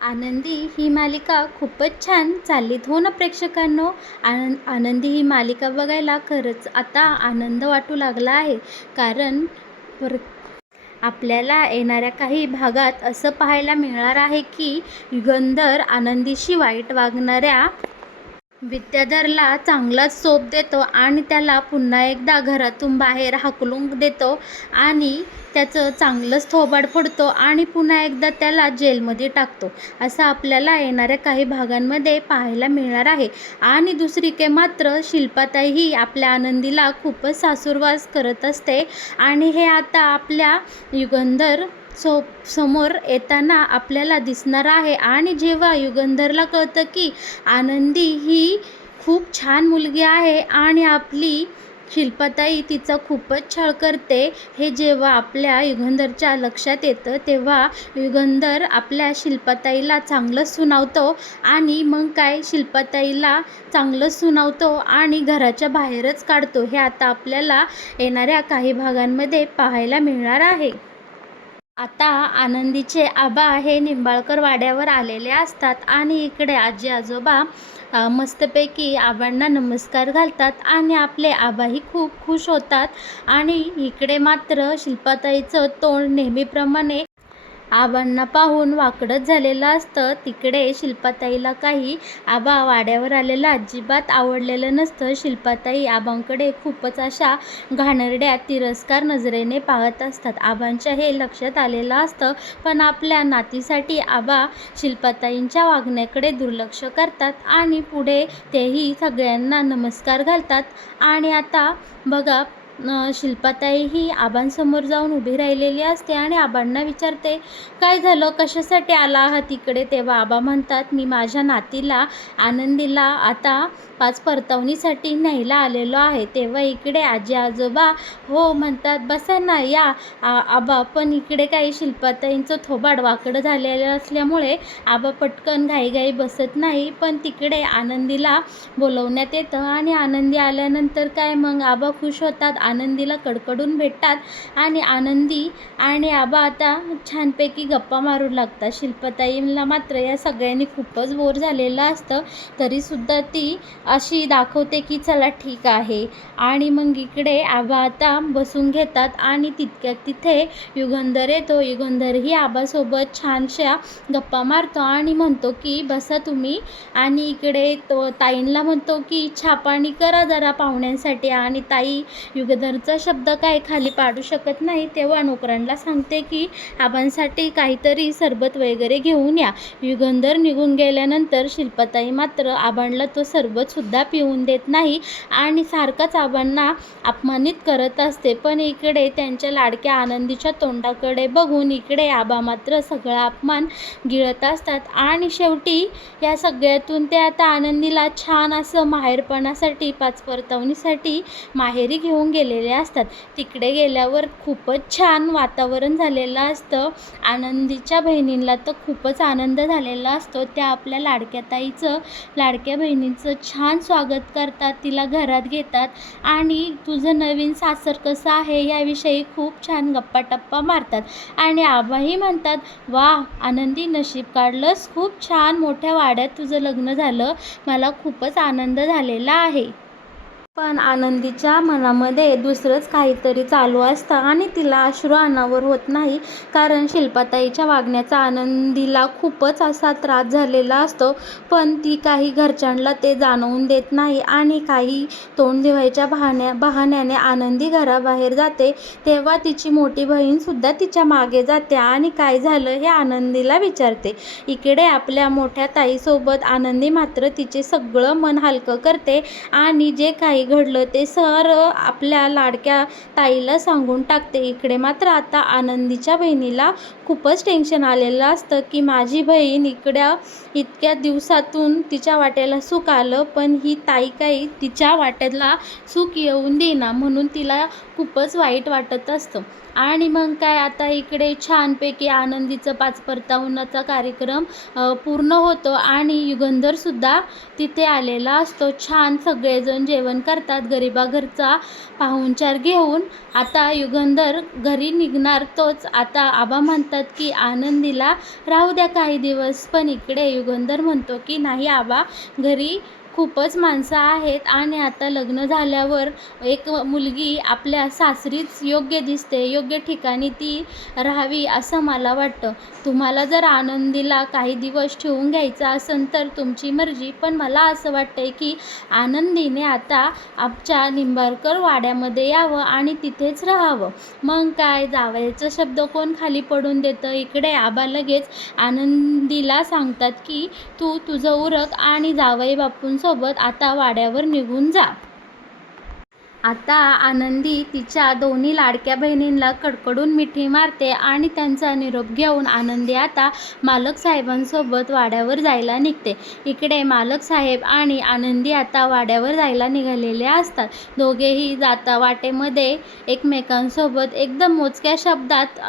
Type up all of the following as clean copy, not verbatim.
आनंदी ही मालिका खूपच छान चाललीत हो ना प्रेक्षकांनो. आनंदी ही मालिका बघायला खरंच आता आनंद वाटू लागला आहे. कारण पर आपल्याला येणाऱ्या काही भागात असं पाहायला मिळणार आहे की युगंधर आनंदीशी वाईट वागणाऱ्या विद्याधरला चांगलाच सोप देतो आणि त्याला पुन्हा एकदा घरातून बाहेर हाकलून देतो आणि त्याचं चांगलंच थोबाड फोडतो आणि पुन्हा एकदा त्याला जेलमध्ये टाकतो, असं आपल्याला येणाऱ्या काही भागांमध्ये पाहायला मिळणार आहे. आणि दुसरीकडे मात्र शिल्पाताई ही आपल्या आनंदीला खूपच सासूरवास करत असते आणि हे आता आपल्या युगंधर समोर येताना आपल्याला दिसणार आहे. आणि जेव्हा युगंधरला कळतं की आनंदी ही खूप छान मुलगी आहे आणि आपली शिल्पाताई तिचा खूपच छळ करते, हे जेव्हा आपल्या युगंधरच्या लक्षात येतं तेव्हा युगंधर आपल्या शिल्पाताईला चांगलंच सुनावतो आणि मग काय शिल्पाताईला चांगलंच सुनावतो आणि घराच्या बाहेरच काढतो. हे आता आपल्याला येणाऱ्या काही भागांमध्ये पाहायला मिळणार आहे. आता आनंदीचे आबा हे निंबाळकर वाड्यावर आलेले असतात आणि इकडे आजी आजोबा मस्तपैकी आबांना नमस्कार घालतात आणि आपले आबाही खूप खुश होतात. आणि इकडे मात्र शिल्पाताईचं तोंड नेहमीप्रमाणे आबांना पाहून वाकडंच झालेलं असतं. तिकडे शिल्पाताईला काही आबा वाड्यावर आलेलं अजिबात आवडलेलं नसतं. शिल्पाताई आबांकडे खूपच अशा घाणेरड्या तिरस्कार नजरेने पाहत असतात. आबांच्या हे लक्षात आलेलं असतं, पण आपल्या नातीसाठी आबा शिल्पाताईंच्या वागण्याकडे दुर्लक्ष करतात आणि पुढे तेही सगळ्यांना नमस्कार घालतात. आणि आता बघा शिल्पाताई ही आबांसमोर जाऊन उभी राहिलेली असते आणि आबांना विचारते, काय झालं, कशासाठी आला आहात इकडे? तेव्हा आबा म्हणतात, मी माझ्या नातीला आनंदीला आता पाच परतावणीसाठी न्यायला आलेलो आहे. तेव्हा इकडे आजी आजोबा हो म्हणतात, बसा ना या आबा. पण इकडे काही शिल्पाताईंचं थोबाड वाकडं झालेलं असल्यामुळे आबा पटकन घाईघाई बसत नाही. पण तिकडे आनंदीला बोलवण्यात येतं आणि आनंदी आल्यानंतर काय मग आबा खुश होतात, आनंदीला कडकडून भेटतात आणि आनंदी आणि आबा आता छानपैकी गप्पा मारू लागतात. शिल्पाताईला मात्र या सगळ्यांनी खूपच बोर झालेलं असतं, तरीसुद्धा ती अशी दाखवते की चला ठीक आहे. आणि मग इकडे आबा आता बसून घेतात आणि तितक्यात तिथे युगंधर येतो. युगंधरही आबासोबत छानशा गप्पा मारतो आणि म्हणतो की बसा तुम्ही. आणि इकडे तो ताईंला म्हणतो की चहा पाणी करा जरा पाहुण्यांसाठी. आणि ताई युगंधरचा शब्द काय खाली पाडू शकत नाही, तेव्हा नोकरांना सांगते की आबांसाठी काहीतरी सरबत वगैरे घेऊन या. युगंधर निघून गेल्यानंतर शिल्पाताई मात्र आबांना तो सरबतसुद्धा पिऊन देत नाही आणि सारखाच आबांना अपमानित करत असते. पण इकडे त्यांच्या लाडक्या आनंदीच्या तोंडाकडे बघून इकडे आबा मात्र सगळा अपमान गिळत असतात. आणि शेवटी या सगळ्यातून ते आता आनंदीला छान असं माहेरपणासाठी पाच परतावणीसाठी माहेरी घेऊन गेलेले असतात. तिकडे गेल्यावर खूपच छान वातावरण झालेलं असतं. आनंदीच्या बहिणींना तर खूपच आनंद झालेला असतो. त्या आपल्या लाडक्या ताईचं लाडक्या बहिणीचं छान स्वागत करतात, तिला घरात घेतात आणि तुझं नवीन सासर कसं आहे याविषयी खूप छान गप्पा टप्पा मारतात. आणि आबाही म्हणतात, वा आनंदी नशीब काढलंस, खूप छान मोठ्या वाड्यात तुझं लग्न झालं, मला खूपच आनंद झालेला आहे. पण आनंदीच्या मनामध्ये दुसरंच काहीतरी चालू असतं आणि तिला अश्रू अनावर होत नाही. कारण शिल्पाताईच्या वागण्याचा आनंदीला खूपच असा त्रास झालेला असतो, पण ती काही घरच्यांना ते जाणवून देत नाही. आणि काही तोंड दिवायच्या बहाण्याने आनंदी घराबाहेर जाते. तेव्हा तिची मोठी बहीणसुद्धा तिच्या मागे जाते आणि काय झालं हे आनंदीला विचारते. इकडे आपल्या मोठ्या ताईसोबत आनंदी मात्र तिचे सगळं मन हलकं करते आणि जे काही घडलं ते आपल्या लाडक्या ताईला सांगून टाकते. इकडे मात्र आता आनंदीच्या बहिणीला खूपच टेन्शन आलेलं असतं की माझी बहीण इतक्या दिवसातून तिच्या वाट्याला सुख आलं, पण ही ताई काही तिच्या वाट्याला सुख येऊन देईना, म्हणून तिला खूपच वाईट वाटत असतं. आणि मग काय आता इकडे छानपैकी आनंदीचं पाच परतावण्याचा कार्यक्रम पूर्ण होतो आणि युगंधरसुद्धा तिथे आलेला असतो. छान सगळेजण जेवण करतात गरिबाघरचा पाहुणचार घेऊन. आता युगंधर घरी निघणार तोच आता आबा म्हणतात की आनंदीला राहू द्या काही दिवस, पण इकडे युगंधर म्हणतो की नाही आबा, घरी खूपच माणसं आहेत आणि आता लग्न झाल्यावर एक मुलगी आपल्या सासरीच योग्य दिसते, योग्य ठिकाणी ती राहावी असं मला वाटतं. तुम्हाला जर आनंदीला काही दिवस ठेवून घ्यायचं असेल तर तुमची मर्जी, पण मला असं वाटतंय की आनंदीने आता आमच्या निंबाळकर वाड्यामध्ये यावं आणि तिथेच राहावं. मग काय, जावयाचा शब्द कोण खाली पडून देतं. इकडे आबा लगेच आनंदीला सांगतात की तू तुझं उरक आणि जावई बापूंसोबत आता वाड्यावर निघून जा. आता आनंदी तिच्या दोन्ही लाडक्या बहिणींना कडकडून मिठी मारते आणि त्यांचा निरोप घेऊन आनंदी आता मालक साहेबांसोबत वाड्यावर जायला निघते. इकडे मालक साहेब आणि आनंदी आता वाड्यावर जायला निघालेले असतात. दोघेही जाता वाटेमध्ये एकमेकांसोबत एकदम मोजक्या शब्दात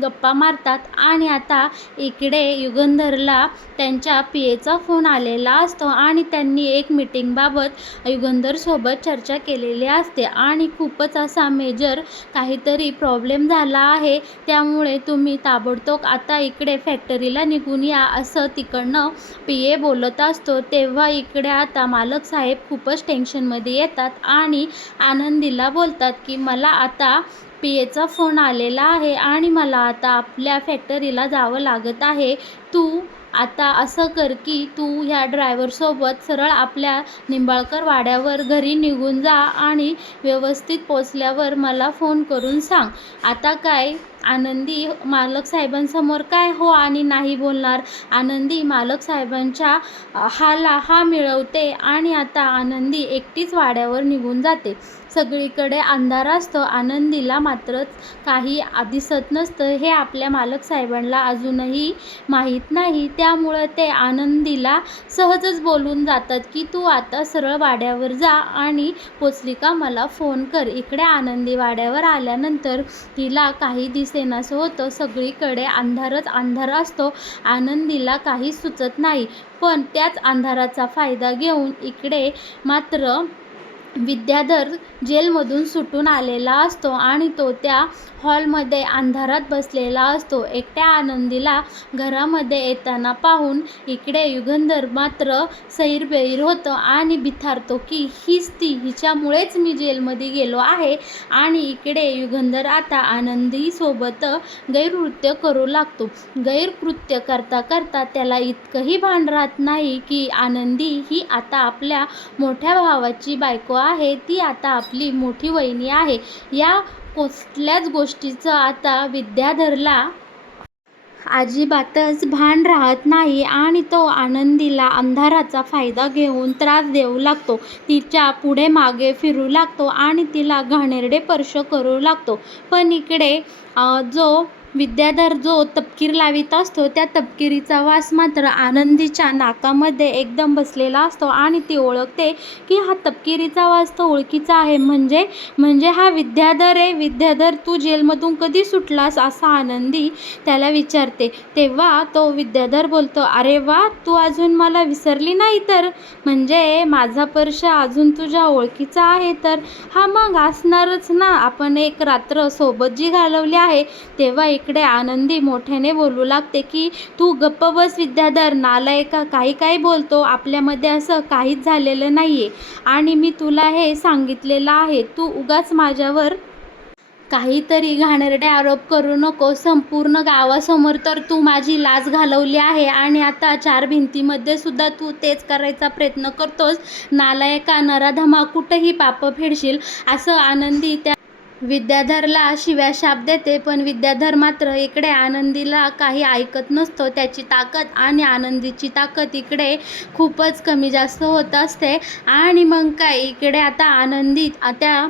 गप्पा मारतात आणि आता इकडे युगंधरला त्यांच्या पीएचा फोन आलेला असतो आणि त्यांनी एक मीटिंगबाबत युगंधरसोबत चर्चा केलेली असते आणि खूपच असा मेजर काहीतरी प्रॉब्लेम झाला आहे, त्यामुळे तुम्ही ताबडतोब आता इकडे फॅक्टरीला निघून या असं तिकडनं पीए बोलत असतो. तेव्हा इकडे आता मालक साहेब खूपच टेन्शनमध्ये येतात आणि आनंदीला बोलतात की मला आता पीएचा फोन आलेला आहे आणि मला आता आपल्या फॅक्टरीला जावं लागत आहे. तू आता असं कर की तू ह्या ड्रायव्हरसोबत सरळ आपल्या निंबाळकर वाड्यावर घरी निघून जा आणि व्यवस्थित पोचल्यावर मला फोन करून सांग. आता काय आनंदी मालक साहेबांसमोर काय हो आणि नाही बोलणार. आनंदी मालक साहेबांच्या हाला हा मिळवते आणि आता आनंदी एकटीच वाड्यावर निघून जाते. सगळीकडे अंधार असतो. आनंदीला मात्र काही दिसत नसतं. हे आपल्या मालक साहेबांना अजूनही माहीत नाही, त्यामुळं ते आनंदीला सहजच बोलून जातात की तू आता सरळ वाड्यावर जा आणि पोचली का मला फोन कर. इकडे आनंदी वाड्यावर आल्यानंतर तिला काही दिसेनासं होतं. सगळीकडे अंधारच अंधार असतो. आनंदीला काही सुचत नाही, पण त्याच अंधाराचा फायदा घेऊन इकडे मात्र विद्याधर जेलमधून सुटून आलेला असतो आणि तो त्या हॉलमध्ये अंधारात बसलेला असतो. एकट्या आनंदीला घरामध्ये येताना पाहून इकडे युगंधर मात्र सैरभैर होतं आणि बिथारतो की हीच ती, हिच्यामुळेच मी जेलमध्ये गेलो आहे. आणि इकडे युगंधर आता आनंदीसोबत गैरकृत्य करू लागतो. गैरकृत्य करता करता त्याला इतकंही भान राहत नाही की आनंदी ही आता आपल्या मोठ्या भावाची बायको आहे, ती आता आपली मोठी वहिनी आहे. या कसल्याच गोष्टीचं आता विद्याधरला अजिबातच भान राहत नाही आणि तो आनंदीला अंधाराचा फायदा घेऊन त्रास देऊ लागतो. तिच्या पुढे मागे फिरू लागतो आणि तिला घाणेरडे स्पर्श करू लागतो. पण इकडे जो विद्याधर जो तपकीर लावित असतो त्या तपकिरीचा वास मात्र आनंदीच्या नाकामध्ये एकदम बसलेला असतो आणि ती ओळखते की हा तपकिरीचा वास तो ओळखीचा आहे. म्हणजे हा विद्याधर आहे. विद्याधर, तू जेलमधून कधी सुटलास असा आनंदी त्याला विचारते. तेव्हा तो विद्याधर बोलतो, अरे वा, तू अजून मला विसरली नाही तर. म्हणजे माझा पर्श अजून तुझ्या ओळखीचा आहे तर. हा मग असणारच ना, आपण एक रात्र सोबत जी घालवली आहे. तेव्हा इकडे आनंदी मोठ्याने बोलू लागते की तू गप्प बस विद्याधर, नालायका, काही बोलतो. आपल्यामध्ये असं काहीच झालेलं नाहीये आणि मी तुला हे सांगितलेलं आहे. तू उगाच माझ्यावर काहीतरी घाणेरडे आरोप करू नको. संपूर्ण गावासमोर तर तू माझी लाज घालवली आहे आणि आता चार भिंतीमध्ये सुद्धा तू तेच करायचा प्रयत्न करतोस. नालायका, नराधमा, कुठंही पापं फेडशील. असं आनंदी त्या विद्याधरला शिव्या शाप देते. पण विद्याधर मात्र इकडे आनंदीला काही ऐकत नसतो. त्याची ताकद आणि आनंदीची ताकद इकडे खूपच कमी जास्त होत असते. आणि मग काय, इकडे आता आनंदी त्या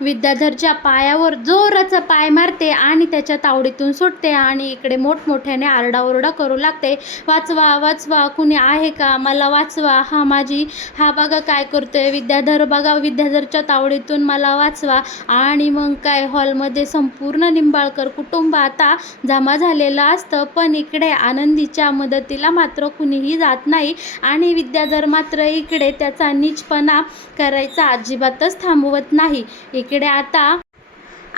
विद्याधरच्या पायावर जोराचा पाय मारते आणि त्याच्या तावडीतून सुटते आणि इकडे मोठमोठ्याने आरडाओरडा करू लागते, वाचवा वाचवा, कुणी आहे का, मला वाचवा, हा बघा काय करतोय, विद्याधर बघा, विद्याधरच्या तावडीतून मला वाचवा. आणि मग काय, हॉलमध्ये संपूर्ण निंबाळकर कुटुंब आता जमा झालेलं असतं. पण इकडे आनंदीच्या मदतीला मात्र कुणीही जात नाही आणि विद्याधर मात्र इकडे त्याचा नीचपणा करायचा अजिबातच थांबवत नाही. इकडे आता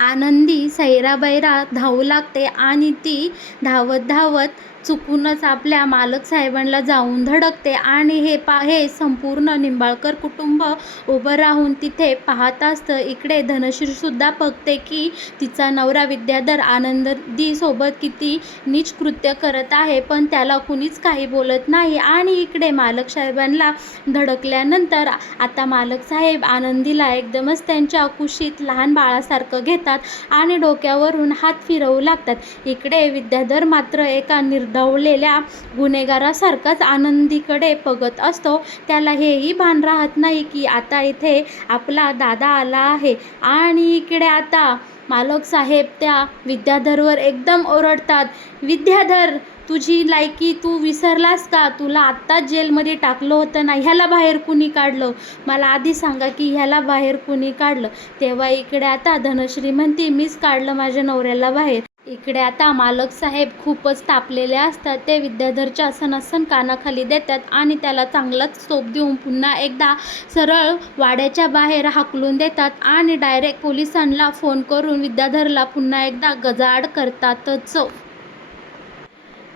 आनंदी सैराबैरा धावू लागते आणि ती धावत धावत चुकूनच आपल्या मालक साहेबांना जाऊन धडकते आणि हे संपूर्ण निंबाळकर कुटुंब उभं राहून तिथे पाहत असतं. इकडे धनश्रीसुद्धा बघते की तिचा नवरा विद्याधर आनंदीसोबत किती नीच कृत्य करत आहे, पण त्याला कुणीच काही बोलत नाही. आणि इकडे मालक साहेबांना धडकल्यानंतर आता मालक साहेब आनंदीला एकदमच त्यांच्या कुशीत लहान बाळासारखं घेतात आणि डोक्यावरून हात फिरवू लागतात. इकडे विद्याधर मात्र एका निर्धावलेल्या गुन्हेगारासारखाच आनंदीकडे बघत असतो. त्याला हेही भान राहत नाही की आता इथे आपला दादा आला आहे. आणि इकडे आता मालक साहेब त्या विद्याधरवर एकदम ओरडतात, विद्याधर, तुझी लायकी तू विसरलास का, तुला आत्ताच जेलमध्ये टाकलं होतं ना, ह्याला बाहेर कुणी काढलं, मला आधी सांगा की ह्याला बाहेर कुणी काढलं. तेव्हा इकडे आता धनश्री म्हणते, मीच काढलं माझ्या नवऱ्याला बाहेर. इकडे आता मालक साहेब खूपच तापलेले असतात. ते विद्याधरच्या सनसन कानाखाली देतात आणि त्याला चांगलाच चोप देऊन पुन्हा एकदा सरळ वाड्याच्या बाहेर हाकलून देतात आणि डायरेक्ट पोलिसांना फोन करून विद्याधरला पुन्हा एकदा गजाआड करतातच.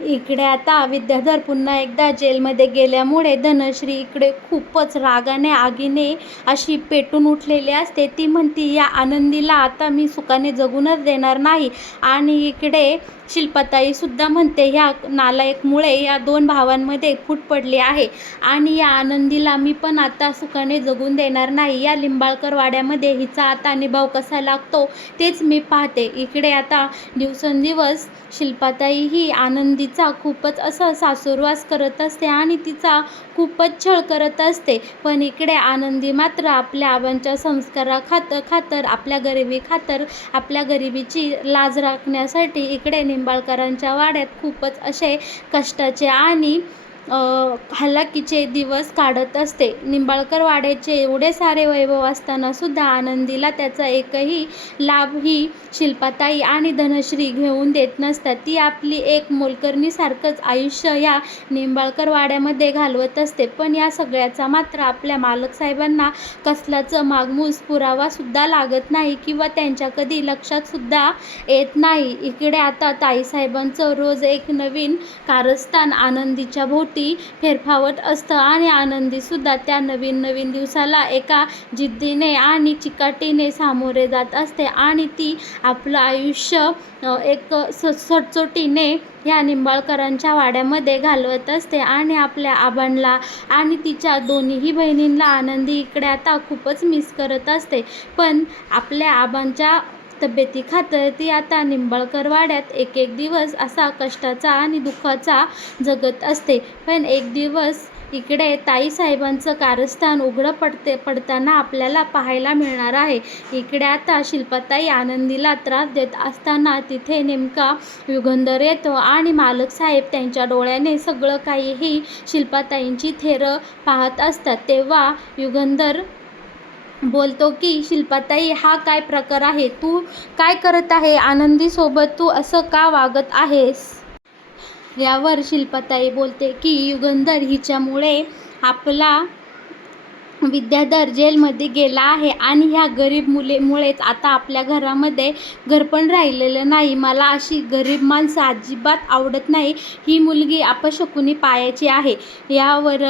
इकडे आता विद्याधर पुन्हा एकदा जेलमध्ये गेल्यामुळे धनश्री इकडे खूपच रागाने आगीने अशी पेटून उठलेली असते. ती म्हणती, या आनंदीला आता मी सुखाने जगूनच देणार नाही. आणि इकडे शिल्पाताईसुद्धा म्हणते, ह्या नालायकमुळे या 2 भावांमध्ये फूट पडली आहे आणि या आनंदीला मी पण आता सुखाने जगून देणार नाही. या लिंबाळकर वाड्यामध्ये हिचा आता निभाव कसा लागतो तेच मी पाहते. इकडे आता दिवसेंदिवस शिल्पाताई ही आनंदीचा खूपच असं सासूरवास करत असते आणि तिचा खूपच छळ करत असते. पण इकडे आनंदी मात्र आपल्या आबांच्या खातर आपल्या आपल्या गरिबीची लाज राखण्यासाठी इकडे निंबाळकरांच्या वाड्यात खूपच असे कष्टाचे आणि हलाखीचे दिवस काढत असते. निंबाळकर वाड्याचे एवढे सारे वैभव असताना सुद्धा आनंदीला त्याचा एकही लाभ ही शिल्पाताई आणि धनश्री घेऊन देत नसतात. ती आपली एक मोलकरणीसारखंच आयुष्य या निंबाळकर वाड्यामध्ये घालवत असते. पण या सगळ्याचा मात्र आपल्या मालक साहेबांना कसलाच मागमूस पुरावासुद्धा लागत नाही किंवा त्यांच्या कधी लक्षात सुद्धा येत नाही. इकडे आता ताईसाहेबांचं रोज एक नवीन कारस्थान आनंदीच्या भोवती फेरफावत असतं आणि आनंदीसुद्धा त्या नवीन दिवसाला एका जिद्दीने आणि चिकाटीने सामोरे जात असते आणि ती आपलं आयुष्य एक सटसटीने ह्या निंबाळकरांच्या वाड्यामध्ये घालवत असते आणि आपल्या आबांना आणि तिच्या दोन्हीही बहिणींना आनंदी इकडे आता खूपच मिस करत असते. पण आपल्या आबांच्या तब्येतीखातर ती आता निंबाळकर वाड्यात एक दिवस असा कष्टाचा आणि दुःखाचा जगत असते. पण एक दिवस इकडे ताईसाहेबांचं कारस्थान उघडं पडताना आपल्याला पाहायला मिळणार आहे. इकडे आता शिल्पाताई आनंदीला त्रास देत असताना तिथे नेमका युगंधर येतो आणि मालक साहेब त्यांच्या डोळ्याने सगळं काहीही शिल्पाताईंची थेरं पाहत असतात. तेव्हा युगंधर बोलतो की, शिल्पाताई, हा काय प्रकार आहे, तू काय करत आहे, आनंदीसोबत तू असं का वागत आहेस. यावर शिल्पाताई बोलते की, युगंधर, हिच्यामुळे आपला विद्याधर जेलमध्ये गेला आहे आणि ह्या गरीब मुलेमुळेच आता आपल्या घरामध्ये घर पण राहिलेलं नाही. मला अशी गरीब माणसं अजिबात आवडत नाही. ही मुलगी अपशकुनी पायाची आहे. यावर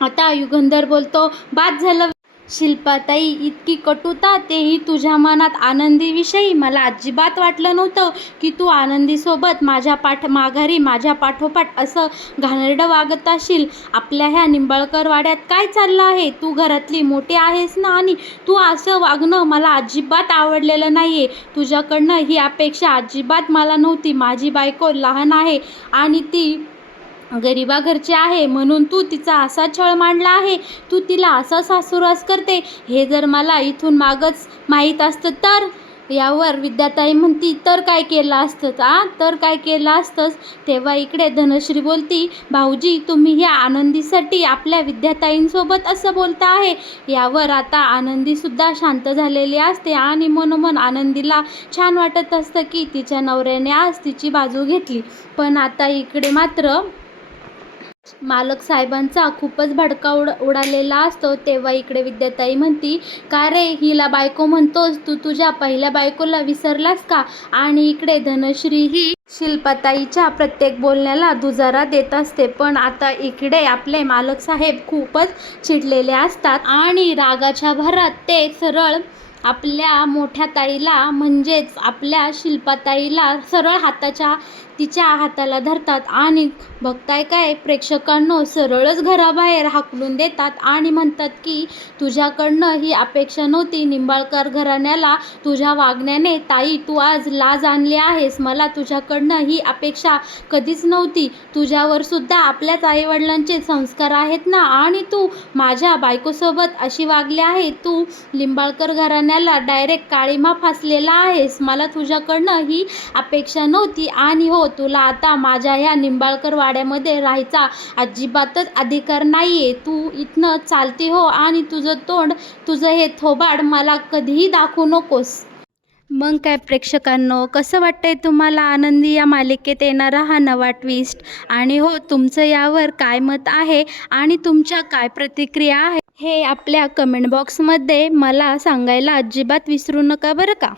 आता युगंधर बोलतो, बाद झालं शिल्पाताई, इतकी कटुता, तेही तुझ्या मनात आनंदीविषयी. मला अजिबात वाटलं नव्हतं की तू आनंदीसोबत माघारी माझ्या पाठोपाठ असं घाणेरडं वागत असशील. आपल्या ह्या निंबाळकर वाड्यात काय चाललं आहे, तू घरातली मोठी आहेस ना, आणि तू असं वागणं मला अजिबात आवडलेलं नाही आहे. तुझ्याकडनं ही अपेक्षा अजिबात मला नव्हती. माझी बायको लहान आहे आणि ती गरिबा घरची आहे म्हणून तू तिचा असा छळ मांडला आहे, तू तिला असा सासुरवास करते, हे जर मला इथून मागच माहीत असतं तर. यावर विद्याताई म्हणती, तर काय केलं असतंच तर काय केलं असतंच. तेव्हा इकडे धनश्री बोलती, भाऊजी तुम्ही ह्या आनंदीसाठी आपल्या विद्याताईंसोबत असं बोलता आहे. यावर आता आनंदीसुद्धा शांत झालेली असते आणि मनोमन आनंदीला छान वाटत असतं की तिच्या नवऱ्याने आज तिची बाजू घेतली. पण आता इकडे मात्र मालक साहेबांचा खूपच भडका उडालेला असतो. तेव्हा इकडे विद्याताई म्हणती, का रे हिला बायको म्हणतोस, तू तुझ्या पहिल्या बायकोला विसरलास का. आणि इकडे धनश्री ही शिल्पाताईच्या प्रत्येक बोलण्याला दुजारा देत असते. पण आता इकडे आपले मालक साहेब खूपच चिडलेले असतात आणि रागाच्या भरात ते सरळ आपल्या मोठ्या ताईला म्हणजेच आपल्या शिल्पाताईला सरळ तिच्या हाताला धरतात आणि बघताय काय प्रेक्षकांनो, सरळच घराबाहेर हाकलून देतात आणि म्हणतात की तुझ्याकडनं ही अपेक्षा नव्हती. निंबाळकर घराण्याला तुझ्या वागण्याने ताई तू आज लाज आणली आहेस. मला तुझ्याकडनं ही अपेक्षा कधीच नव्हती. तुझ्यावर सुद्धा आपल्याच आईवडिलांचे संस्कार आहेत ना, आणि तू माझ्या बायकोसोबत अशी वागली आहे. तू निंबाळकर घराण्याला डायरेक्ट काळीमा फासलेला आहेस. मला तुझ्याकडनं ही अपेक्षा नव्हती. आणि हो, तुला आता माझ्या ह्या निंबाळकर वाड्यामध्ये राहायचा अजिबातच अधिकार नाहीये. तू इथनं चालती हो आणि तुझं हे थोबाड मला कधीही दाखवू नकोस. मग काय प्रेक्षकांनो, कसं वाटतंय तुम्हाला आनंदी या मालिकेत येणारा हा नवा ट्विस्ट. आणि हो, तुमचं यावर काय मत आहे आणि तुमच्या काय प्रतिक्रिया आहे हे आपल्या कमेंट बॉक्समध्ये मला सांगायला अजिबात विसरू नका बरं का.